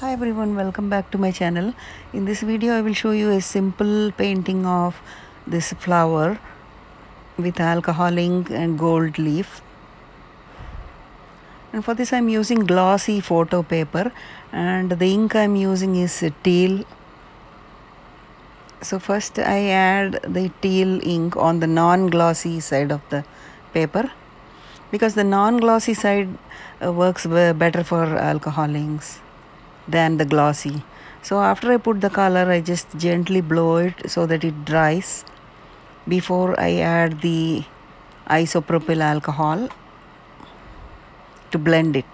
Hi everyone, welcome back to my channel. In this video I will show you a simple painting of this flower with alcohol ink and gold leaf. And for this I'm using glossy photo paper and the ink I'm using is teal. So first I add the teal ink on the non-glossy side of the paper because the non-glossy side works better for alcohol inks than the glossy. So after I put the color, I just gently blow it so that it dries before I add the isopropyl alcohol to blend it.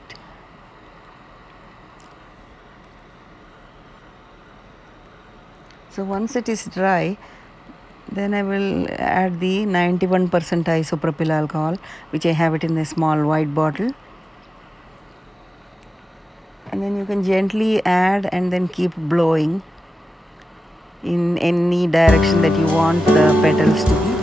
So once it is dry, then I will add the 91% isopropyl alcohol, which I have it in a small white bottle. And then you can gently add and then keep blowing in any direction that you want the petals to be.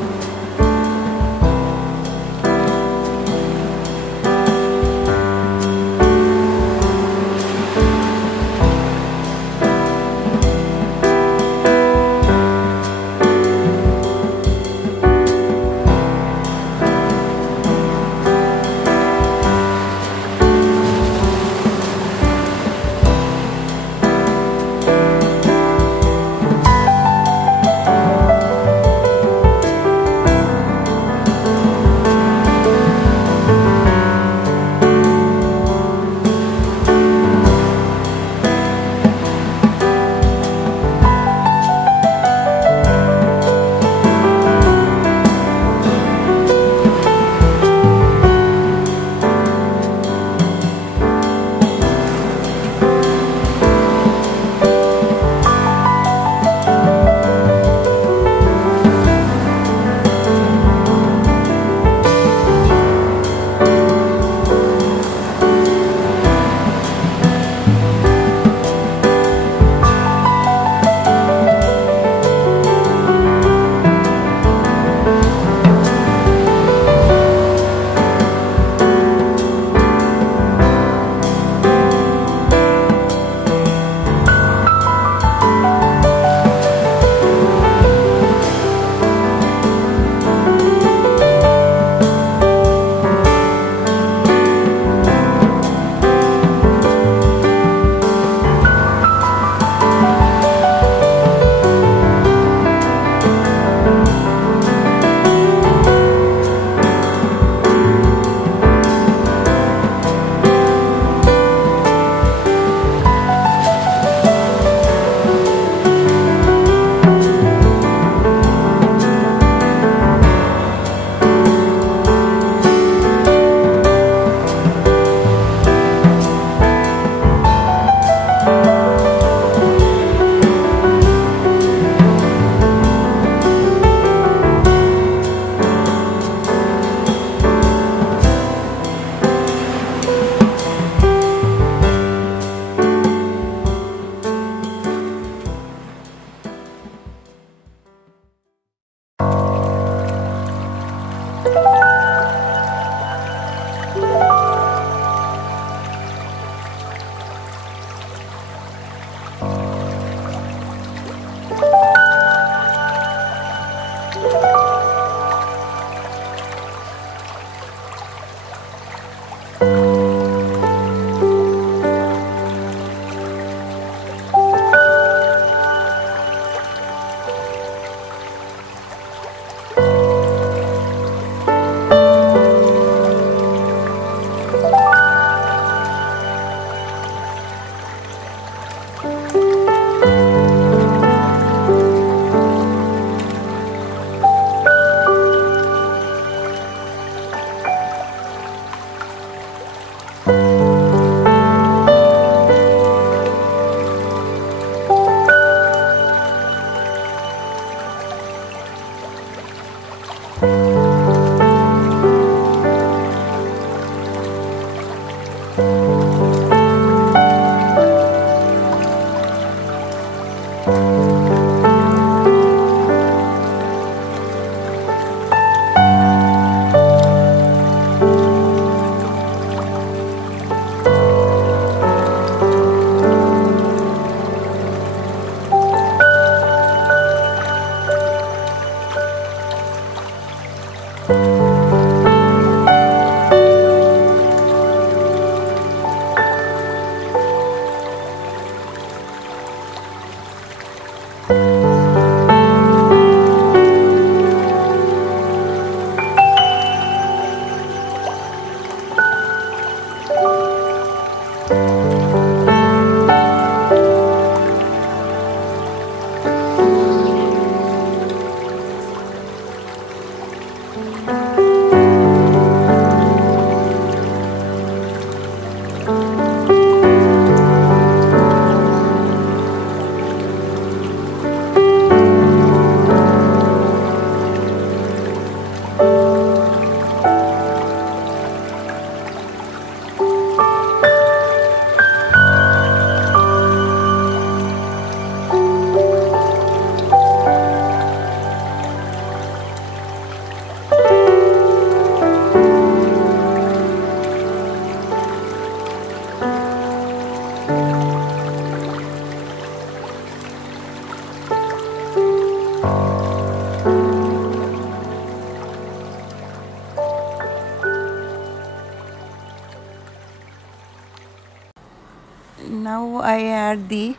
Now I add the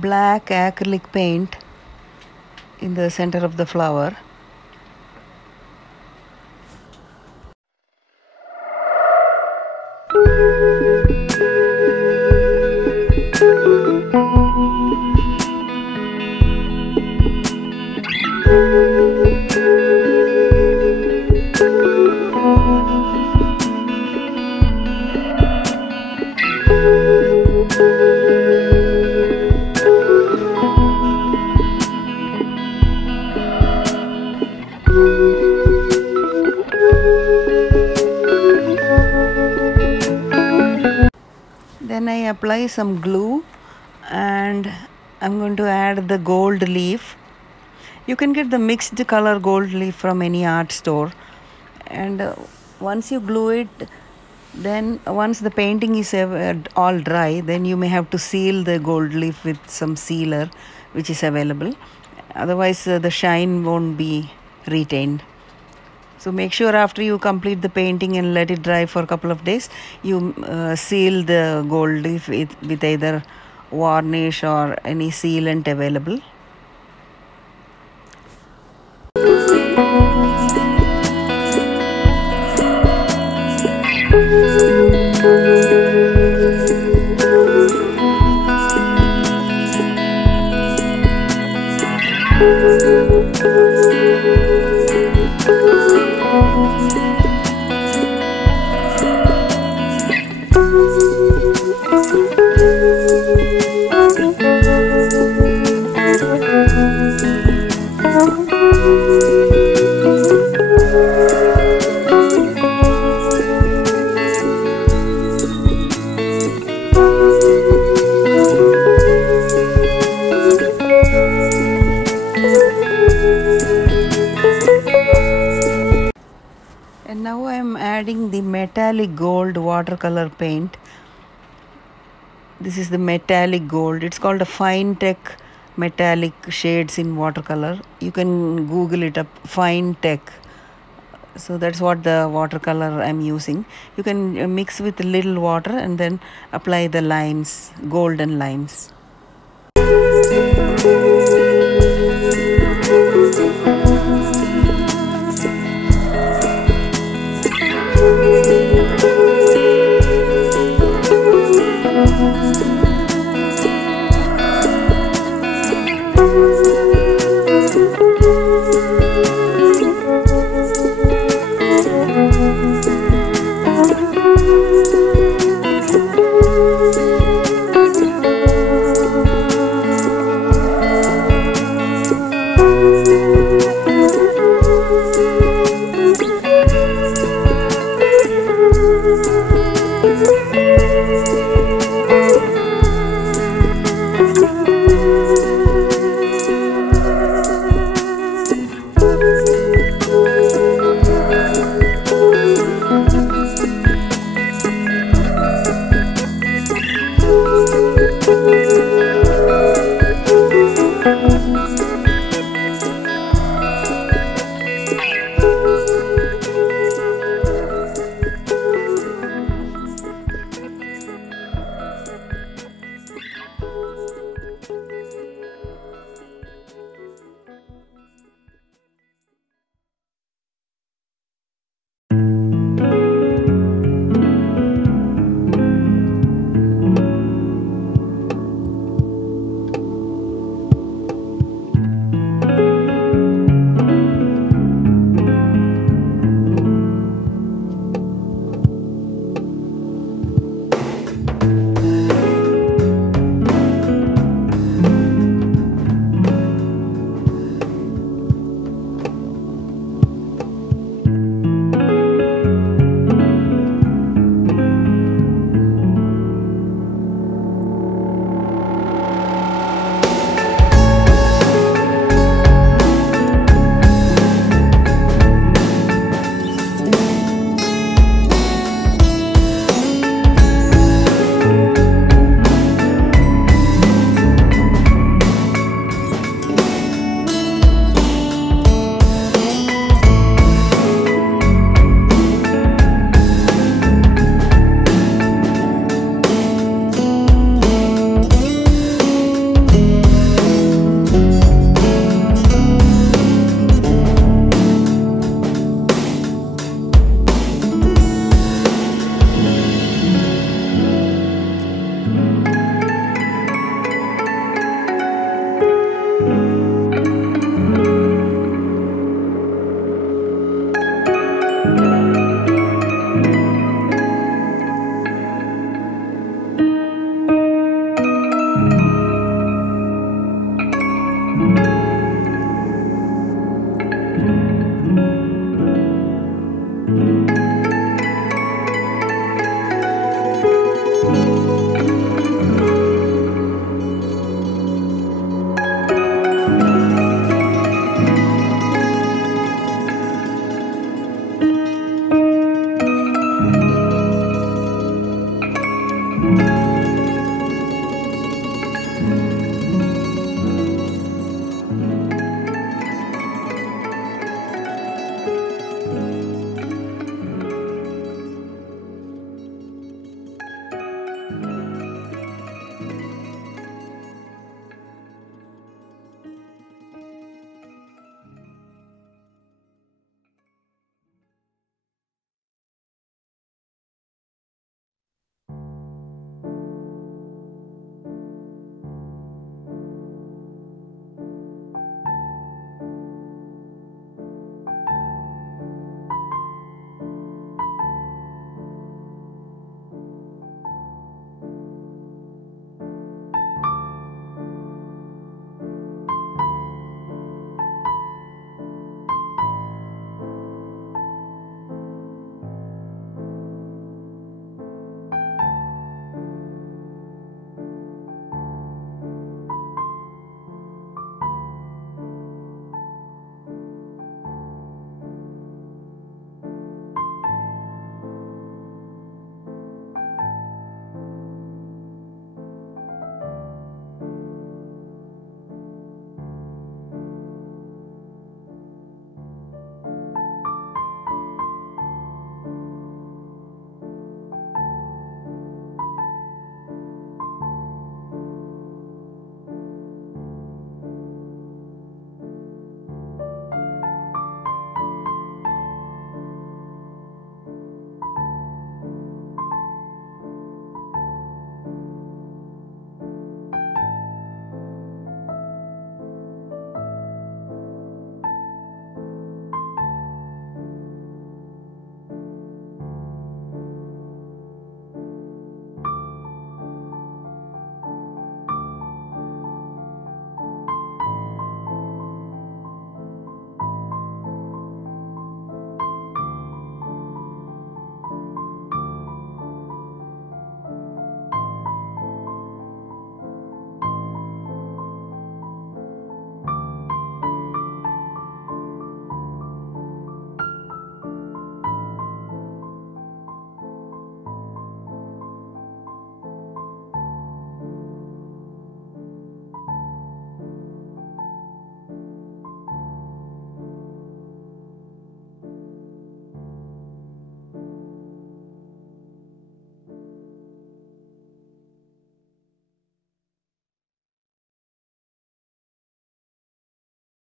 black acrylic paint in the center of the flower. Then I apply some glue and I'm going to add the gold leaf. You can get the mixed color gold leaf from any art store, and once you glue it, then once the painting is all dry, then you may have to seal the gold leaf with some sealer which is available. Otherwise the shine won't be retained. So make sure after you complete the painting and let it dry for a couple of days, you seal the gold leaf with either varnish or any sealant available. And now I am adding the metallic gold watercolor paint. This is the metallic gold. It's called a Finetec metallic shades in watercolor. You can Google it up, Finetec. So that's what the watercolor I'm using. You can mix with a little water and then apply the lines, golden lines.